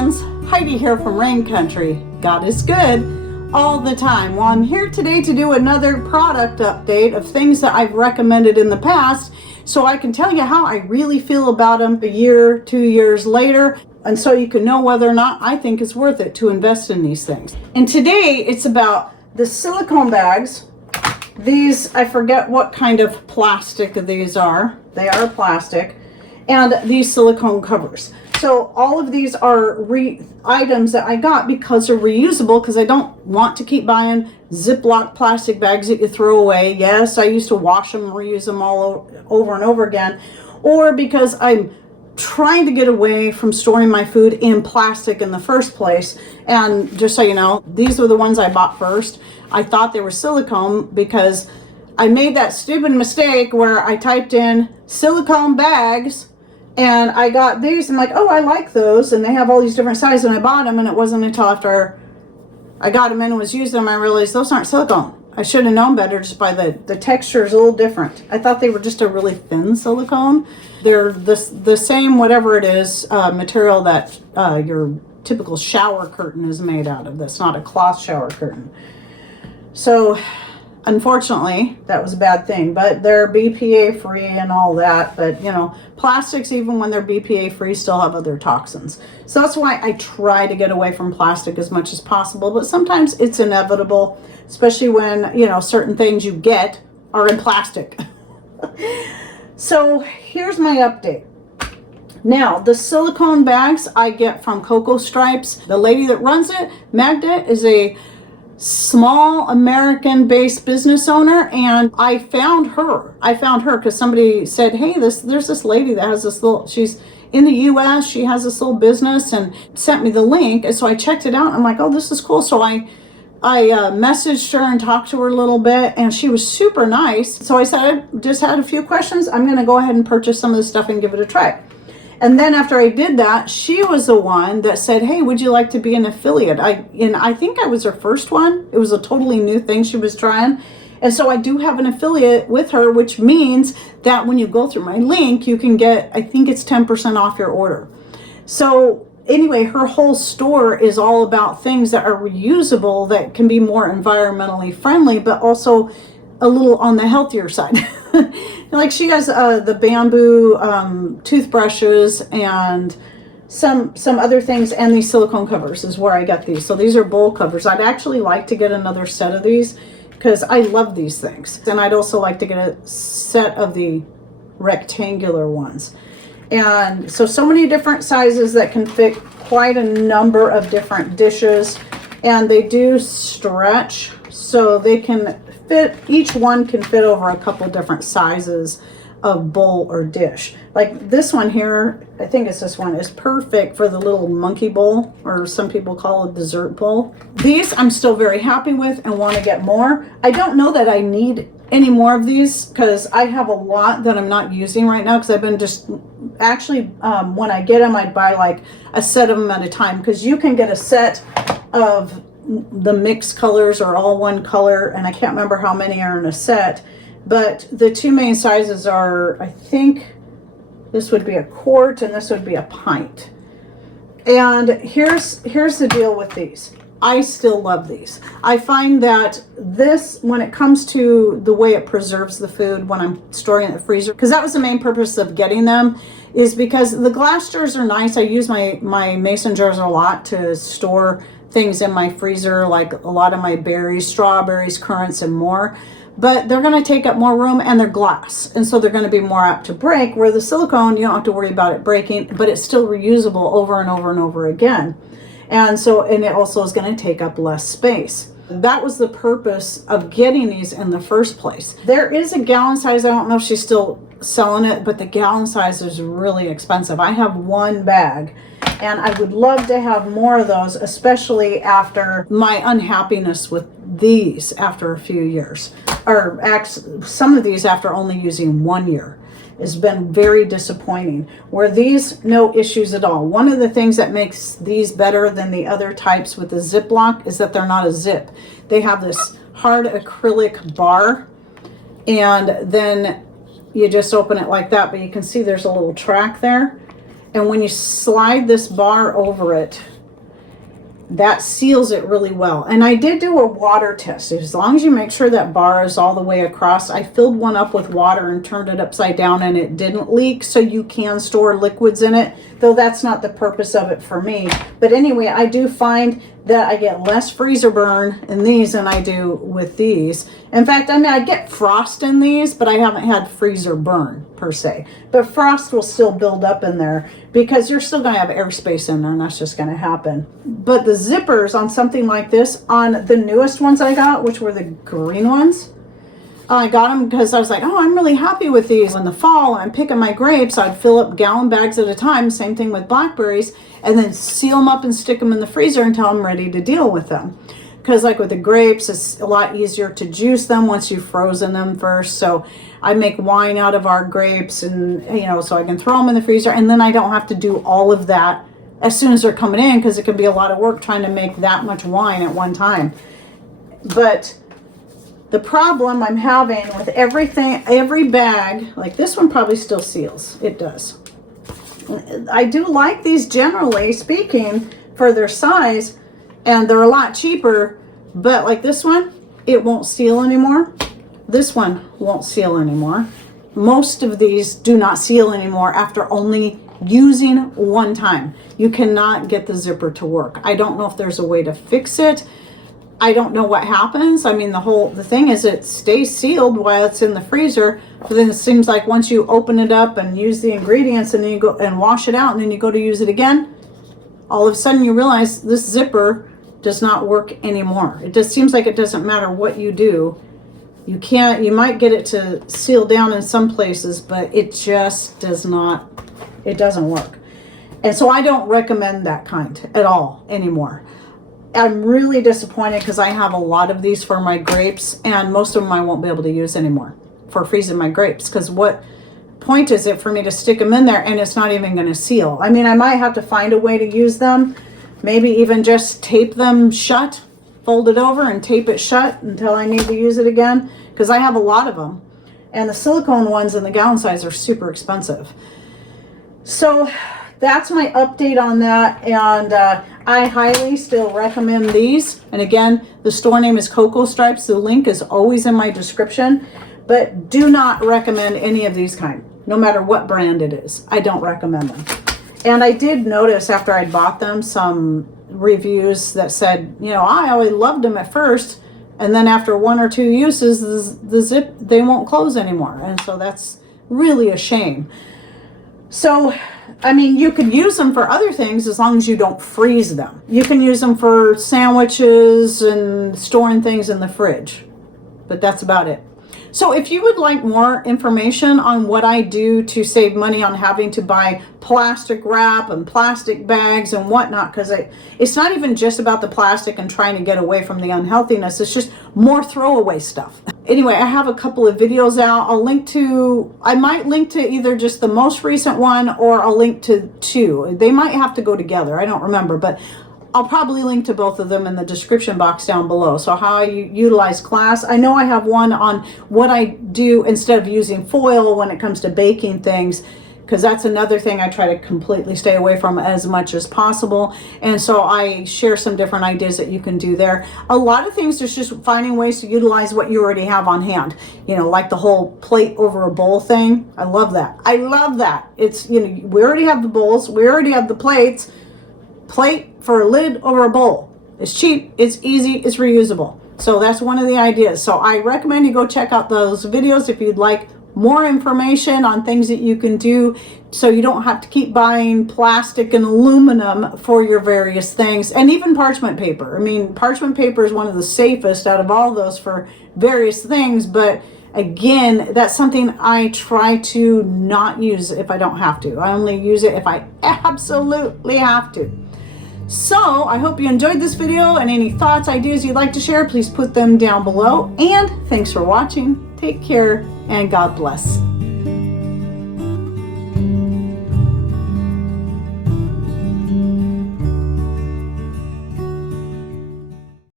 friends, Heidi here from Rain Country. God is good all the time. Well, I'm here today to do another product update of things that I've recommended in the past so I can tell you how I really feel about them a year, 2 years later, and so you can know whether or not I think it's worth it to invest in these things. And today it's about the silicone bags. These, I forget what kind of plastic these are. They are plastic. And these silicone covers. So all of these are items that I got because they're reusable, because I don't want to keep buying Ziploc plastic bags that you throw away. Yes, I used to wash them, reuse them all over and over again. Or because I'm trying to get away from storing my food in plastic in the first place. And just so you know, these were the ones I bought first. I thought they were silicone because I made that stupid mistake where I typed in silicone bags and I got these. I'm like, oh, I like those, and they have all these different sizes, and I bought them, and it wasn't until after I got them in and was using them I realized those aren't silicone. I should have known better just by the texture is a little different. I thought they were just a really thin silicone. They're the same, whatever it is, material that your typical shower curtain is made out of. That's not a cloth shower curtain. So unfortunately, that was a bad thing, but they're BPA free and all that. But you know, plastics, even when they're BPA free, still have other toxins. So that's why I try to get away from plastic as much as possible. But sometimes it's inevitable, especially when, you know, certain things you get are in plastic. So here's my update. Now, the silicone bags I get from Cocoa Stripes. The lady that runs it, Magda, is a small American-based business owner, and I found her because somebody said, hey, there's this lady that has this little, she's in the US, she has this little business, and sent me the link. And so I checked it out, and I'm like, oh, this is cool. So I messaged her and talked to her a little bit, and she was super nice. So I said, I just had a few questions. I'm going to go ahead and purchase some of this stuff and give it a try. And then after I did that, she was the one that said, hey, would you like to be an affiliate? I think I was her first one. It was a totally new thing she was trying. And so I do have an affiliate with her, which means that when you go through my link, you can get, I think it's 10% off your order. So anyway, her whole store is all about things that are reusable, that can be more environmentally friendly, but also a little on the healthier side. Like she has the bamboo toothbrushes and some other things, and these silicone covers is where I got these. So these are bowl covers. I'd actually like to get another set of these because I love these things. And I'd also like to get a set of the rectangular ones. And so many different sizes that can fit quite a number of different dishes. And they do stretch, so they can fit, each one can fit over a couple different sizes of bowl or dish. Like this one here, I think it's this one, is perfect for the little monkey bowl, or some people call it dessert bowl. These I'm still very happy with and want to get more. I don't know that I need any more of these because I have a lot that I'm not using right now, because I've been just actually when I get them, I'd buy like a set of them at a time, because you can get a set of the mixed colors or all one color, and I can't remember how many are in a set, but the two main sizes are, I think this would be a quart and this would be a pint. And here's the deal with these. I still love these. I find that this, when it comes to the way it preserves the food when I'm storing it in the freezer, because that was the main purpose of getting them, is because the glass jars are nice. I use my mason jars a lot to store things in my freezer, like a lot of my berries, strawberries, currants, and more. But they're going to take up more room, and they're glass, and so they're going to be more apt to break, where the silicone, you don't have to worry about it breaking, but it's still reusable over and over and over again. And it also is going to take up less space. That was the purpose of getting these in the first place. There is a gallon size. I don't know if she's still selling it, but the gallon size is really expensive. I have one bag, and I would love to have more of those, especially after my unhappiness with these after a few years, or some of these after only using 1 year. Has been very disappointing, where these, no issues at all. One of the things that makes these better than the other types with the Ziploc is that they're not a zip. They have this hard acrylic bar, and then you just open it like that, but you can see there's a little track there. And when you slide this bar over it, that seals it really well. And I did do a water test. As long as you make sure that bar is all the way across, I filled one up with water and turned it upside down and it didn't leak, so you can store liquids in it, though that's not the purpose of it for me. But anyway, I do find that I get less freezer burn in these than I do with these. In fact, I mean, I get frost in these, but I haven't had freezer burn per se. But frost will still build up in there because you're still going to have airspace in there, and that's just going to happen. But the zippers on something like this, on the newest ones I got, which were the green ones, I got them because I was like, oh, I'm really happy with these. In the fall, I'm picking my grapes, I'd fill up gallon bags at a time, same thing with blackberries, and then seal them up and stick them in the freezer until I'm ready to deal with them. Because like with the grapes, it's a lot easier to juice them once you've frozen them first. So I make wine out of our grapes, and so I can throw them in the freezer, and then I don't have to do all of that as soon as they're coming in, because it can be a lot of work trying to make that much wine at one time. But the problem I'm having with everything, every bag, like this one probably still seals. It does. I do like these, generally speaking, for their size, and they're a lot cheaper, but like this one, it won't seal anymore. This one won't seal anymore. Most of these do not seal anymore after only using one time. You cannot get the zipper to work. I don't know if there's a way to fix it. I don't know what happens. I mean, the thing is, it stays sealed while it's in the freezer, but then it seems like once you open it up and use the ingredients and then you go and wash it out and then you go to use it again, all of a sudden you realize this zipper does not work anymore. It just seems like it doesn't matter what you do. You might get it to seal down in some places, but it just does not, it doesn't work. And so I don't recommend that kind at all anymore. I'm really disappointed because I have a lot of these for my grapes, and most of them I won't be able to use anymore for freezing my grapes, because what point is it for me to stick them in there and it's not even going to seal? I mean, I might have to find a way to use them, maybe even just tape them shut, fold it over and tape it shut until I need to use it again, because I have a lot of them, and the silicone ones in the gallon size are super expensive. So that's my update on that, and I highly still recommend these. And again, the store name is Cocoa Stripes. The link is always in my description, but do not recommend any of these kind, no matter what brand it is. I don't recommend them. And I did notice after I bought them some reviews that said, I always loved them at first, and then after 1 or 2 uses, the zip, they won't close anymore. And so that's really a shame. So, I mean, you could use them for other things as long as you don't freeze them. You can use them for sandwiches and storing things in the fridge, but that's about it. So if you would like more information on what I do to save money on having to buy plastic wrap and plastic bags and whatnot, because it's not even just about the plastic and trying to get away from the unhealthiness, it's just more throwaway stuff. Anyway, I have a couple of videos out. I might link to either just the most recent one, or I'll link to 2. They might have to go together, I don't remember, but I'll probably link to both of them in the description box down below. So how I utilize glass. I know I have one on what I do instead of using foil when it comes to baking things, because that's another thing I try to completely stay away from as much as possible. And so I share some different ideas that you can do there. A lot of things is just finding ways to utilize what you already have on hand. Like the whole plate over a bowl thing. I love that. I love that. It's, we already have the bowls. We already have the plates. Plate for a lid over a bowl. It's cheap, it's easy, it's reusable. So that's one of the ideas. So I recommend you go check out those videos if you'd like more information on things that you can do, so you don't have to keep buying plastic and aluminum for your various things. And even parchment paper. I mean, parchment paper is one of the safest out of all those for various things, but again, that's something I try to not use if I don't have to. I only use it if I absolutely have to. So I hope you enjoyed this video, and any thoughts, ideas you'd like to share, please put them down below. And thanks for watching. Take care and God bless.